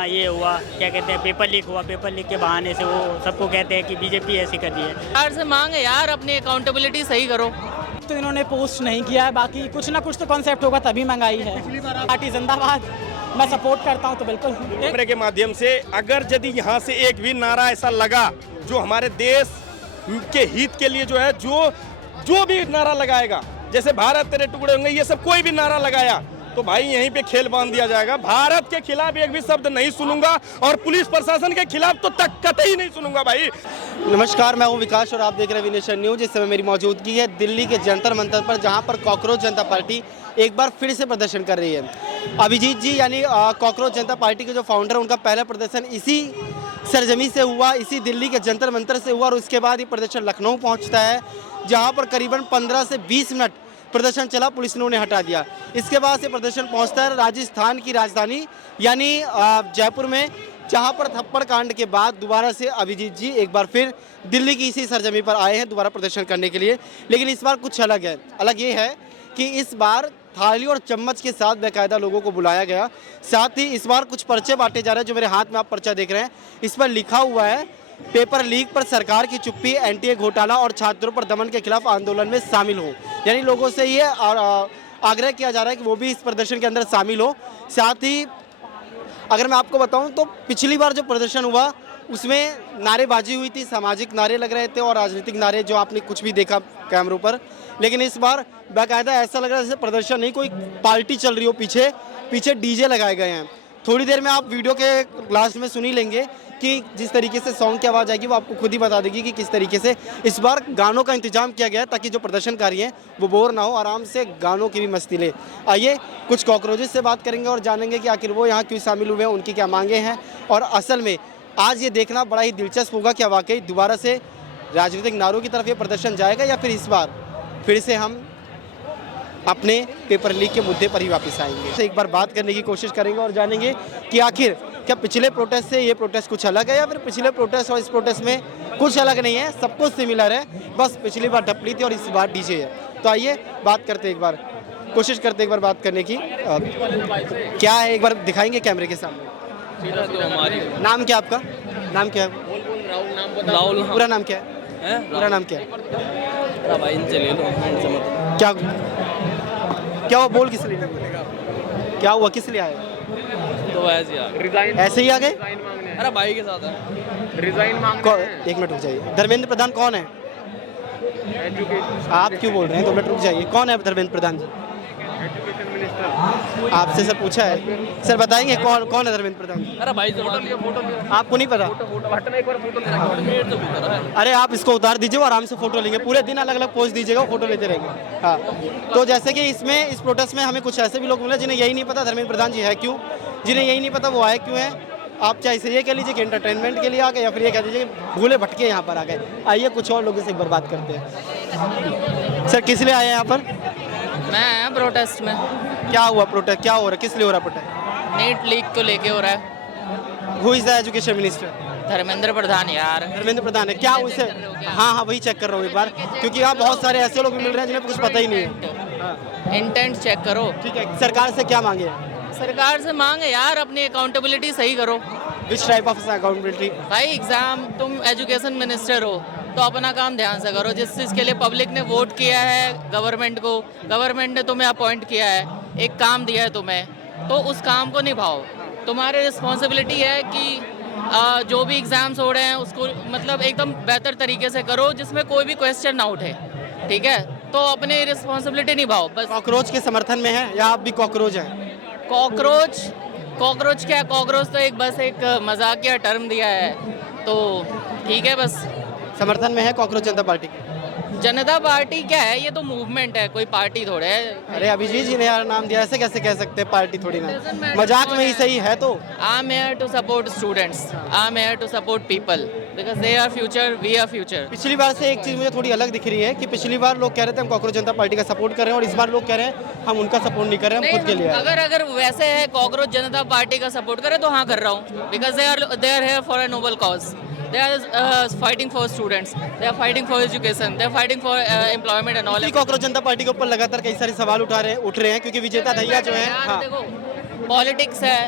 यहाँ ये हुआ, क्या कहते हैं, पेपर लीक हुआ, पेपर लीक के बहाने से वो सबको कहते हैं कि बीजेपी ऐसी कर रही है। सरकार से मांग है यार, अपनी अकाउंटेबिलिटी सही करो। तो इन्होंने पोस्ट नहीं किया है, बाकी कुछ ना कुछ तो कॉन्सेप्ट होगा तभी महंगाई है। पार्टी जिंदाबाद, मैं सपोर्ट करता हूँ तो बिल्कुल। कैमरे के माध्यम से अगर यदि यहाँ से एक भी नारा ऐसा लगा जो हमारे देश के हित के लिए जो है, जो भी नारा लगाएगा, जैसे भारत तेरे टुकड़े होंगे, ये सब कोई भी नारा लगाया तो भाई यहीं पे खेल बांध दिया जाएगा। भारत के खिलाफ एक भी शब्द नहीं सुनूंगा और पुलिस प्रशासन के खिलाफ तो कतई नहीं सुनूंगा भाई। नमस्कार, मैं हूं विकास और आप देख रहे हैं विनेशन न्यूज। इस समय मेरी मौजूदगी है दिल्ली के जंतर मंतर पर, जहां पर कॉकरोच जनता पार्टी एक बार फिर से प्रदर्शन कर रही है। अभिजीत जी यानी कॉकरोच जनता पार्टी के जो फाउंडर हैं, उनका पहला प्रदर्शन इसी सरजमी से हुआ, इसी दिल्ली के जंतर मंतर से हुआ और उसके बाद ये प्रदर्शन लखनऊ पहुँचता है, जहाँ पर करीबन 15 से 20 मिनट प्रदर्शन चला, पुलिस ने उन्हें हटा दिया। इसके बाद से प्रदर्शन पहुंचता है राजस्थान की राजधानी यानी जयपुर में, जहां पर थप्पड़ कांड के बाद दोबारा से अभिजीत जी एक बार फिर दिल्ली की इसी सरजमी पर आए हैं दोबारा प्रदर्शन करने के लिए। लेकिन इस बार कुछ अलग है। अलग ये है कि इस बार थाली और चम्मच के साथ बाकायदा लोगों को बुलाया गया। साथ ही इस बार कुछ पर्चे बांटे जा रहे हैं। जो मेरे हाथ में आप पर्चा देख रहे हैं, इस पर लिखा हुआ है पेपर लीक पर सरकार की चुप्पी, एनटीए घोटाला और छात्रों पर दमन के खिलाफ आंदोलन में शामिल हो। यानी लोगों से ये आग्रह किया जा रहा है कि वो भी इस प्रदर्शन के अंदर शामिल हो। साथ ही अगर मैं आपको बताऊं तो पिछली बार जो प्रदर्शन हुआ उसमें नारेबाजी हुई थी, सामाजिक नारे लग रहे थे और राजनीतिक नारे, जो आपने कुछ भी देखा कैमरों पर। लेकिन इस बार बाकायदा ऐसा लग रहा है जैसे प्रदर्शन नहीं, कोई पार्टी चल रही हो, पीछे डीजे लगाए गए हैं। थोड़ी देर में आप वीडियो के लास्ट में सुन ही लेंगे कि जिस तरीके से सॉन्ग की आवाज़ आएगी वो आपको खुद ही बता देगी कि किस तरीके से इस बार गानों का इंतजाम किया गया है, ताकि जो प्रदर्शनकारी हैं वो बोर ना हो, आराम से गानों की भी मस्ती ले। आइए कुछ कॉकरोचेस से बात करेंगे और जानेंगे कि आखिर वो यहाँ क्यों शामिल हुए हैं, उनकी क्या मांगे हैं। और असल में आज ये देखना बड़ा ही दिलचस्प होगा कि वाकई दोबारा से राजनीतिक नारों की तरफ ये प्रदर्शन जाएगा या फिर इस बार फिर से हम अपने पेपर लीक के मुद्दे पर ही वापस आएंगे। तो एक बार बात करने की कोशिश करेंगे और जानेंगे कि आखिर क्या पिछले प्रोटेस्ट से ये प्रोटेस्ट कुछ अलग है या फिर पिछले प्रोटेस्ट और इस प्रोटेस्ट में कुछ अलग नहीं है, सब कुछ सिमिलर है, बस पिछली बार ढपली थी और इस बार डीजे है। तो आइए बात करते एक बार, कोशिश करते एक बार बात करने की। क्या है एक बार दिखाएंगे कैमरे के सामने। नाम क्या आपका? नाम क्या है? राहुल। पूरा नाम क्या है? पूरा नाम क्या है? क्या हुआ, बोल किस लिए? क्या हुआ, किस लिए आए? तो ऐसे यार ऐसे ही आ गए? अरे भाई के साथ है, रिजाइन मांग। एक मिनट रुक जाइए। धर्मेंद्र प्रधान कौन है? आप क्यों बोल रहे हैं? 2 मिनट रुक जाइए। कौन है धर्मेंद्र प्रधान जी? आपसे सर पूछा है, सर बताएंगे कौन है धर्मेंद्र प्रधान? अरे भाई आपको नहीं पता? अरे आप इसको उतार दीजिए, आराम से फोटो लेंगे, पूरे दिन अलग अलग पोज दीजिएगा, फोटो लेते रहेंगे। हाँ, तो जैसे कि इसमें इस प्रोटेस्ट में हमें कुछ ऐसे भी लोग मिले जिन्हें यही नहीं पता धर्मेंद्र प्रधान जी है क्यों, जिन्हें यही नहीं पता वो आए क्यों हैं। आप चाहे इसे ये कह लीजिए कि एंटरटेनमेंट के लिए आ गए या फिर ये कह दीजिए कि भूले भटके यहाँ पर आ गए। आइए कुछ और लोगों से एक बार बात करते हैं। सर किस लिए आए हैं यहाँ पर? मैं प्रोटेस्ट में। क्या हुआ प्रोटेस्ट, क्या हो रहा है, किस लिए हो रहा है प्रोटेस्ट? नीट लीक को लेके हो रहा है। Who is the education minister? Dharmendra Pradhan यार। धर्मेंद्र प्रधान है क्या उसे? हाँ वही चेक कर रहा हूँ एक बार, क्योंकि यहाँ बहुत सारे ऐसे लोग मिल रहे हैं जिन्हें कुछ पता ही नहीं है। इंटेंट चेक करो। ठीक है, सरकार से क्या मांगे? सरकार से मांग है यार, अपनी अकाउंटेबिलिटी सही करो। Which type of accountability? भाई एग्जाम, तुम एजुकेशन मिनिस्टर हो तो अपना काम ध्यान से करो। जिस चीज़ के लिए पब्लिक ने वोट किया है गवर्नमेंट को, गवर्नमेंट ने तुम्हें अपॉइंट किया है, एक काम दिया है तुम्हें, तो उस काम को निभाओ। तुम्हारी रिस्पॉन्सिबिलिटी है कि जो भी एग्जाम्स हो रहे हैं उसको मतलब एकदम बेहतर तरीके से करो, जिसमें कोई भी क्वेश्चन ना उठे। ठीक है, तो अपनी रिस्पॉन्सिबिलिटी निभाओ बस। कॉकरोच के समर्थन में है या आप भी कॉकरोच हैं? कॉकरोच क्या, कॉकरोच तो एक बस एक मजाकिया टर्म दिया है, तो ठीक है बस। समर्थन में है कॉकरोच जनता पार्टी की? जनता पार्टी क्या है, ये तो मूवमेंट है, कोई पार्टी थोड़े है। अरे अभिजीत जी ने यार नाम दिया, ऐसे कैसे कह सकते हैं पार्टी थोड़ी ना, मजाक में ही सही है। तो I am here to support students, I am here to support people because they are future, we are future. पिछली बार से एक चीज़ मुझे थोड़ी अलग दिख रही है कि पिछली बार लोग कह रहे थे हम कॉकरोच जनता पार्टी का सपोर्ट कर रहे हैं और इस बार लोग कह रहे हैं हम उनका सपोर्ट नहीं कर रहे हैं, हम खुद के लिए। अगर वैसे है कॉकरोच जनता पार्टी का सपोर्ट करे तो हाँ कर रहा हूँ, because they are here for a noble cause. They are fighting for students. They are fighting for education. They are fighting for employment and all. Cockroach Janata party के ऊपर लगातार कई सारे सवाल उठ रहे हैं क्योंकि विजेता दहिया जो है। हाँ। देखो पॉलिटिक्स है,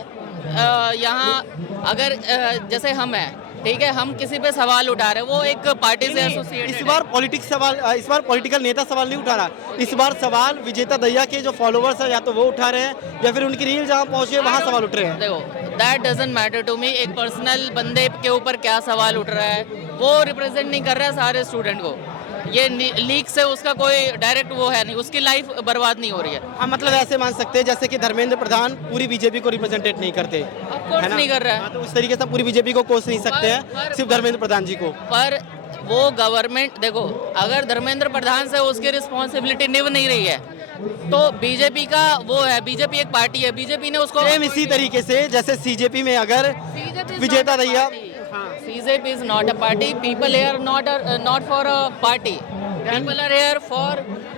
यहाँ अगर जैसे हम हैं, ठीक है, हम किसी पे सवाल उठा रहे हैं, वो एक पार्टी से एसोसिएटेड इस बार पॉलिटिक्स सवाल, इस बार पॉलिटिकल नेता सवाल नहीं उठा रहा, इस बार सवाल विजेता दहिया के जो फॉलोवर्स हैं या तो वो उठा रहे हैं या फिर उनकी रील जहाँ पहुंचे वहाँ सवाल उठ रहे हैं। देखो, that doesn't matter to me, एक पर्सनल बंदे के ऊपर क्या सवाल उठ रहा है वो रिप्रेजेंट नहीं कर रहा है सारे स्टूडेंट को। ये लीक से उसका कोई डायरेक्ट वो है नहीं, उसकी लाइफ बर्बाद नहीं हो रही है। हम मतलब ऐसे मान सकते हैं जैसे कि धर्मेंद्र प्रधान पूरी बीजेपी को रिप्रेजेंटेट नहीं करते, ऑफकोर्स नहीं कर रहा है, तो उस तरीके से पूरी बीजेपी को कोस नहीं सकते हैं, सिर्फ धर्मेंद्र प्रधान जी को। पर वो गवर्नमेंट देखो, अगर धर्मेंद्र प्रधान से उसकी रिस्पॉन्सिबिलिटी निभ नहीं रही है तो बीजेपी का वो है, बीजेपी एक पार्टी है, बीजेपी ने उसको सेम इसी तरीके से जैसे सीजेपी में अगर विजेता Dahiya, CJP is not a party. People here not for a party. People are here for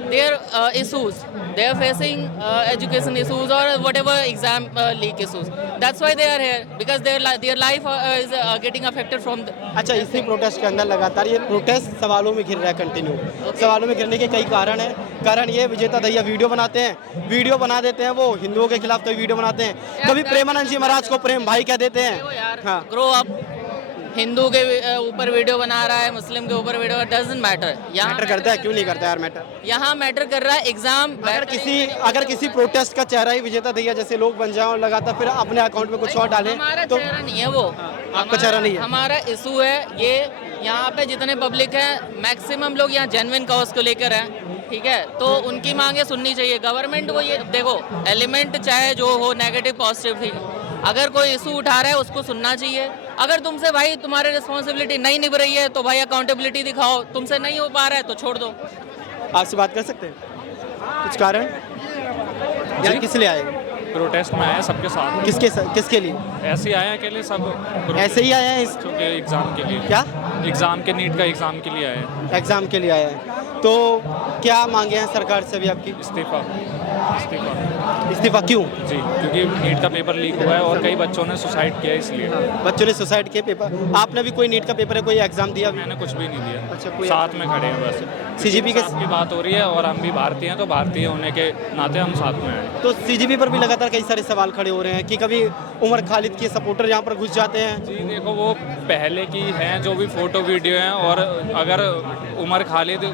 their issues. They are facing education issues or whatever exam leak issues. That's why they are here, because their life is getting affected from. अच्छा, इसी protest के अंदर लगातार ये protest सवालों में घिर रहा है कंटिन्यू। सवालों में घिरने के कई कारण हैं। कारण ये विजेता दहिया वीडियो बनाते हैं, वीडियो बना देते हैं, वो हिंदुओं के खिलाफ कभी वीडियो बनाते हैं, कभी प्रेमानंद जी महाराज को प्रेम भाई कह देते हैं। हाँ, ग्रो अप, हिंदू के ऊपर वीडियो बना रहा है, मुस्लिम के ऊपर वीडियो, डजंट मैटर। यहाँ मैटर करता है, क्यों नहीं करता यार मैटर? यहाँ मैटर कर रहा है एग्जाम। अगर किसी प्रोटेस्ट का चेहरा ही विजेता दहिया जैसे लोग बन जाए और लगातार फिर अपने अकाउंट में कुछ और डालें, हमारा तो चेहरा नहीं है वो, आपका चेहरा नहीं है। हमारा इशू है ये, यहाँ पे जितने पब्लिक है मैक्सिमम लोग यहाँ जेन्युइन कॉज को लेकर हैं, ठीक है, तो उनकी मांगे सुननी चाहिए। गवर्नमेंट को ये देखो, एलिमेंट चाहे जो हो, नेगेटिव पॉजिटिव, ठीक है, अगर कोई इशू उठा रहा है उसको सुनना चाहिए। अगर तुमसे भाई तुम्हारी रिस्पॉन्सिबिलिटी नहीं निभ रही है तो भाई अकाउंटेबिलिटी दिखाओ, तुमसे नहीं हो पा रहा है तो छोड़ दो। आपसे बात कर सकते हैं? कुछ कारण यार किस लिए आए? प्रोटेस्ट में आए सबके साथ। किसके लिए? ऐसे ही आए हैं अकेले सब, ऐसे ही आए हैं क्योंकि एग्ज़ाम के लिए। क्या? एग्ज़ाम के, नीट का एग्ज़ाम के लिए आए हैं। एग्जाम के लिए आए हैं, तो क्या मांगे हैं सरकार से भी आपकी? इस्तीफ़ा। इस्तीफा क्यों? जी, क्योंकि नीट का पेपर लीक हुआ है और कई बच्चों ने सुसाइड किया, इसलिए। बच्चों ने सुसाइड किया। पेपर आपने भी कोई नीट का पेपर है, कोई एग्जाम दिया? मैंने कुछ भी नहीं दिया। अच्छा, कोई साथ में खड़े हैं बस। सीजीपी के की बात हो रही है और हम भी भारतीय हैं, तो भारतीय होने के नाते हम साथ में हैं। तो सीजीपी पर भी लगातार कई सारे सवाल खड़े हो रहे हैं कि कभी उमर खालिद के सपोर्टर यहाँ पर घुस जाते हैं। जी देखो, वो पहले की हैं जो भी फोटो वीडियो हैं, और अगर उमर खालिद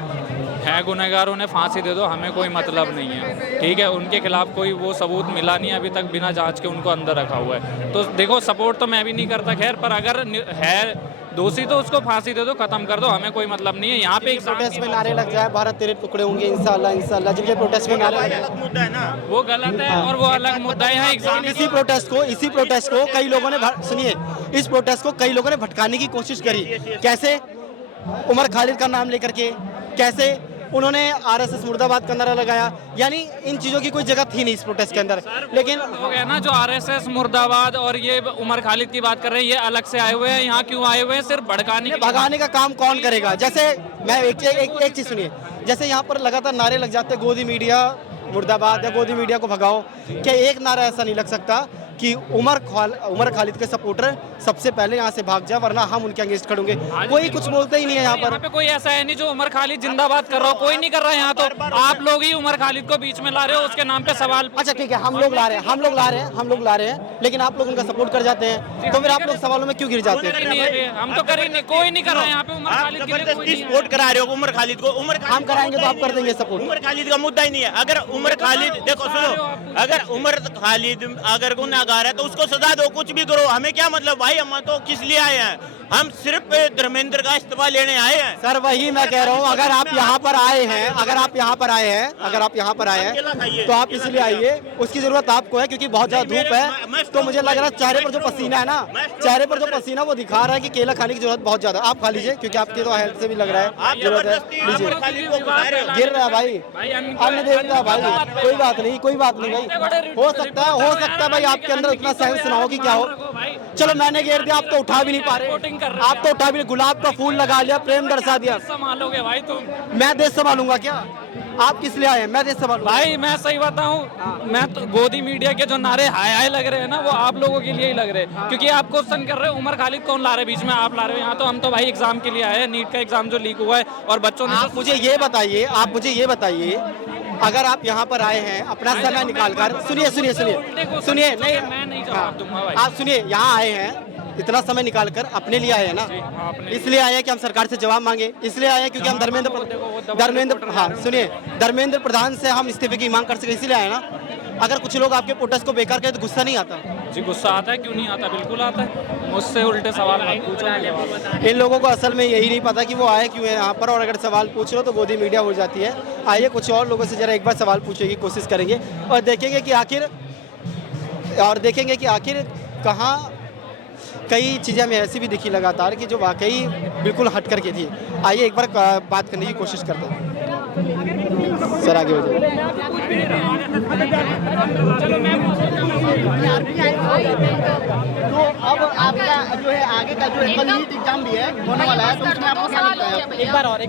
हैं गुनहगार, उन्हें फांसी दे दो, हमें कोई मतलब नहीं है, ठीक है। उनके खिलाफ कोई वो सबूत मिला नहीं अभी तक, बिना जांच के उनको अंदर रखा हुआ है। तो देखो, सपोर्ट तो मैं भी नहीं करता खैर, पर अगर है दोषी तो उसको फांसी दे दो, खत्म कर दो, हमें कोई मतलब नहीं है। यहाँ पे प्रोटेस्ट में नारे लग जाए, भारत तेरे टुकड़े होंगे इंशाल्लाह इंशाल्लाह, जब ये प्रोटेस्ट में नारे लग जाए, मुद्दा है ना, वो गलत है और वो अलग मुद्दा है। यहाँ एग्जाम इसी प्रोटेस्ट को कई लोगों ने सुनिए, इस प्रोटेस्ट को कई लोगों ने भटकाने की कोशिश करी। कैसे? उमर खालिद का नाम लेकर के, कैसे उन्होंने आरएसएस मुर्दाबाद का नारा लगाया, यानी इन चीज़ों की कोई जगह थी नहीं इस प्रोटेस्ट के अंदर। लेकिन लोग है ना जो आरएसएस मुर्दाबाद और ये उमर खालिद की बात कर रहे हैं, ये अलग से आए हुए हैं। यहाँ क्यों आए हुए हैं? सिर्फ भड़काने का काम कौन करेगा? जैसे मैं एक चीज़ सुनिए, जैसे यहाँ पर लगातार नारे लग जाते हैं, गोदी मीडिया मुर्दाबाद या गोदी मीडिया को भगाओ, क्या एक नारा ऐसा नहीं लग सकता कि उमर खालिद के सपोर्टर सबसे पहले यहाँ से भाग जाए, वरना हम उनके अगेंस्ट खड़ेंगे? कोई कुछ बोलता ही नहीं है यहाँ पर। कोई ऐसा है नहीं जो उमर खालिद जिंदाबाद कर रहा हो, कोई नहीं कर रहा है यहाँ। तो आप लोग ही उमर खालिद को बीच में ला रहे हो, उसके नाम पे सवाल। अच्छा ठीक है, हम लोग ला रहे हैं, लेकिन आप लोग उनका सपोर्ट कर जाते हैं, तो फिर आप लोग सवालों में क्यों गिर जाते हैं? हम तो करेंगे, कोई नहीं कर रहा है यहाँ पे उमर खालिद के लिए। सपोर्ट करा रहे हो उमर खालिद को। हम कराएंगे तो आप कर देंगे सपोर्ट। उमर खालिद का मुद्दा ही नहीं है। अगर उमर खालिद, देखो सुनो, अगर उमर खालिद अगर गुनहगार है तो उसको सजा दो, कुछ भी करो, हमें क्या मतलब भाई। हम तो किस लिए आए हैं? हम सिर्फ धर्मेंद्र का इस्तीफा लेने आए हैं। सर वही मैं कह रहा हूँ, अगर आप यहाँ पर आए हैं, तो आप इसलिए आइए, उसकी जरूरत आपको है क्योंकि बहुत ज्यादा धूप है। तो मुझे लग रहा है चेहरे पर जो पसीना है ना, चेहरे पर जो पसीना वो दिखा रहा है कि केला खाने की जरूरत बहुत ज्यादा। आप खा लीजिए क्योंकि आपके तो हेल्थ से भी लग रहा है जरूरत है। गिर रहा है भाई, अन्य देख रहा है भाई, कोई बात नहीं भाई, हो सकता है भाई आपके अंदर उतना सेंस ना हो कि क्या हो। चलो मैंने घेर दिया, आप तो उठा भी नहीं पा रहे, आप तो उठा भी, गुलाब का फूल लगा लिया, प्रेम दर्शा दिया। संभालोगे भाई तुम? मैं देश संभालूंगा क्या? आप किस लिए आए हैं? मैं देश संभालूंगा भाई। मैं सही बताऊं, मैं तो गोदी मीडिया के जो नारे हाय हाय लग रहे हैं ना, वो आप लोगों के लिए ही लग रहे हैं, क्योंकि आप क्वेश्चन कर रहे हो उमर खालिद कौन ला रहे बीच में, आप ला रहे हो। यहाँ तो हम तो भाई एग्जाम के लिए आए हैं, नीट का एग्जाम जो लीक हुआ है और बच्चों ने। आप मुझे ये बताइए अगर आप यहाँ पर आए हैं अपना समय निकाल कर, नहीं, मैं नहीं जवाब दूंगा भाई। आप सुनिए, यहाँ आए हैं इतना समय निकाल कर अपने लिए आए हैं ना, इसलिए आए हैं कि हम सरकार से जवाब मांगे, इसलिए आए हैं क्योंकि हम धर्मेंद्र प्रधान से हम इस्तीफे की मांग कर सके, इसलिए आए ना। अगर कुछ लोग आपके प्रोटेस्ट को बेकार करें तो गुस्सा नहीं आता? जी गुस्सा आता है, क्यों नहीं आता, बिल्कुल आता है। मुझसे उल्टे सवाल मत पूछो। इन लोगों को असल में यही नहीं पता कि वो आए क्यों है यहाँ पर, और अगर सवाल पूछ लो तो गोदी मीडिया हो जाती है। आइए कुछ और लोगों से जरा एक बार सवाल पूछने की कोशिश करेंगे और देखेंगे कि आखिर कहाँ कई चीज़ें हमें ऐसी भी दिखी लगातार कि जो वाकई बिल्कुल हट करके थी। आइए एक बार बात करने की कोशिश करते हैं। सर आगे हो जाए। तो अब आपका जो है आगे का जो कल नीट एग्जाम भी है होने वाला है, तो उसमें आपको क्या लगता है? एक बार और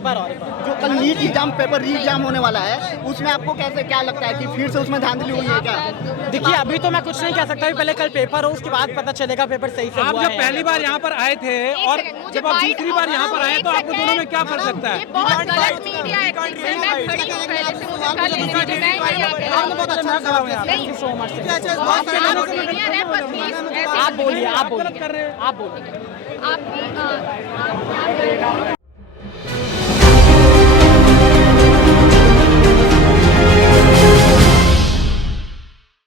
जो कल NEET exam paper re-exam होने वाला है, उसमें आपको कैसे क्या लगता है कि फिर से उसमें धांधली हुई है क्या? देखिए अभी तो मैं कुछ नहीं कह सकता, पहले कल पेपर हो उसके बाद पता चलेगा पेपर सही से आप हुआ जब है। पहली बार यहाँ पर आए थे और जब आप दूसरी बार यहाँ पर आए तो आपको दोनों में क्या फर्क लगता है? बहुत गलत मीडिया एक्टिंग है। मैं खड़ी हूँ पहले से, मुझे कल नहीं मैं थैंक यू सो मच। आप सीनियर है पर प्लीज ऐसे आप बोलिए। आप